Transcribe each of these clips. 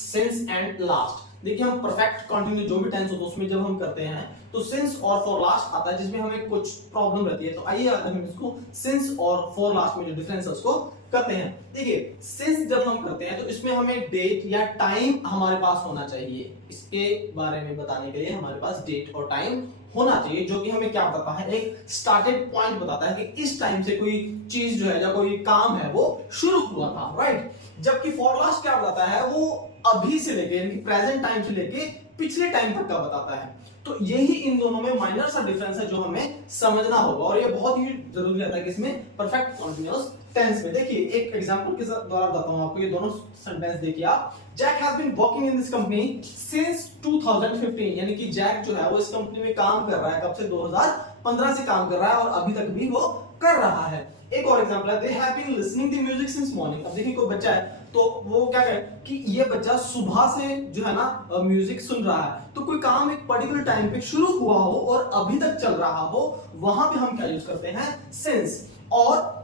Since and last. देखिए हम perfect continue जो भी टेंस होता है उसमें जब हम करते हैं तो सिंस और फॉर लास्ट आता है, जिसमें हमें कुछ प्रॉब्लम रहती है। तो आइए हम इसको सिंस और फॉर लास्ट में जो डिफरेंस है उसको करते हैं। देखिए सिंस जब हम करते हैं तो इसमें हमें डेट या टाइम हमारे पास होना चाहिए। इसके बारे में बताने के लिए हमारे पास डेट और टाइम होना चाहिए, जो कि हमें क्या बताता है, एक स्टार्टेड पॉइंट बताता है कि इस टाइम से कोई चीज जो है या कोई काम है वो शुरू हुआ था, राइट। जबकि फॉर लास्ट क्या बताता है, वो अभी से लेके यानी कि प्रेजेंट टाइम से लेके पिछले टाइम तक का बताता है। तो यही इन दोनों में माइनर सा डिफरेंस है जो हमें समझना होगा, और ये बहुत ही जरूरी रहता है कि इसमें परफेक्ट कंटीन्यूअस टेंस में। देखिए एक एग्जांपल के द्वारा बताता हूं आपको, ये दोनों सेंटेंस देखिए आप। Jack has been working in this company since 2015, यानी कि जैक जो है वो इस कंपनी में काम कर रहा है, कब से, 2015 से काम कर रहा है और अभी तक भी वो कर रहा है। एक और एग्जांपल है, they have been listening the music since morning. अब देखिए कोई बच्चा है तो वो क्या करे कि ये बच्चा सुबह से जो है ना म्यूजिक सुन रहा है, तो कोई काम एक पर्टिकुलर टाइम पे शुरू हुआ हो और अभी तक चल रहा हो, वहां पे हम क्या यूज करते हैं, सिंस। और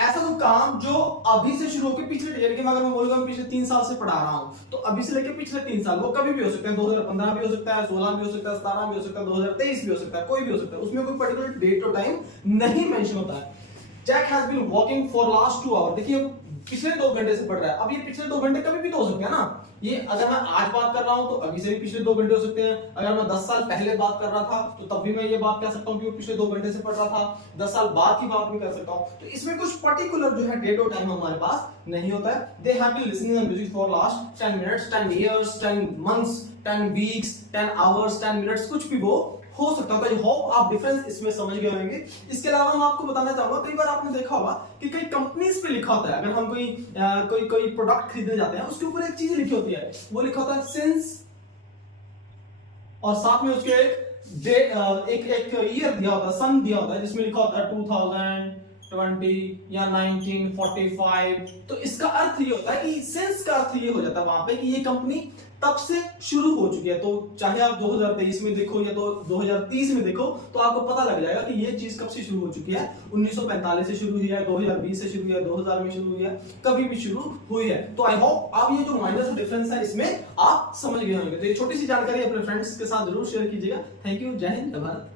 ऐसा कोई काम जो अभी से शुरू होकर पिछले, यानी कि अगर मैं बोलूंगा पिछले 3 साल से पढ़ा रहा हूं, तो अभी से लेकर पिछले 3 साल वो कभी भी हो सकते हैं, 2015 भी हो सकता है, 16 भी हो सकता है, 17 भी हो सकता है, 2023 भी हो सकता है, कोई भी हो सकता है, उसमें कोई पर्टिकुलर डेट और टाइम नहीं मेंशन होता है। Jack has been walking for last 2 hour, देखिए पिछले 2 घंटे से पढ़ रहा है। अब ये पिछले 2 घंटे कभी भी तो हो सकते हैं ना, ये अगर मैं आज बात कर रहा हूं तो अभी से भी पिछले 2 घंटे हो सकते हैं। अगर मैं 10 साल पहले बात कर रहा था तो तब भी मैं ये बात कह सकता हूं कि वो पिछले 2 घंटे से पढ़ रहा था, 10 साल बाद की बात भी कर सकता हूं। तो इसमें कुछ पर्टिकुलर जो है डेट और टाइम हमारे पास नहीं होता है। They have been listening the music for last 10 minutes, 10 years, 10 months, 10 weeks, 10 hours, 10 minutes, कुछ भी वो हो सकता है। तो होप आप डिफरेंस इसमें समझ गए होंगे। इसके अलावा मैं आपको बताना चाहूंगा, कई बार आपने देखा होगा कि कई कंपनीज पे लिखा होता है, अगर हम कोई प्रोडक्ट खरीदने जाते हैं उसके ऊपर एक चीज लिखी होती है, वो लिखा होता है सिंस, और साथ में उसके एक ईयर दिया होता है, सन दिया होता है, जिसमें लिखा होता है 2020 या 1945। तो इसका अर्थ ये होता है कि सिंस का अर्थ ये हो जाता है वहां पे कि ये कंपनी तब से शुरू हो चुकी है। तो चाहे आप 2023 में देखो या तो 2030 में देखो, तो आपको पता लग जाएगा कि ये चीज कब से शुरू हो चुकी है। 1945 से शुरू हुई है, 2020 से शुरू हुई है, 2000 में शुरू हुई है, कभी भी शुरू हुई है। तो आई होप आप ये जो माइनर डिफरेंस है इसमें आप समझ गए होंगे। तो ये छोटी सी जानकारी अपने फ्रेंड्स के साथ जरूर शेयर कीजिएगा। थैंक यू, जय हिंद, जय भारत।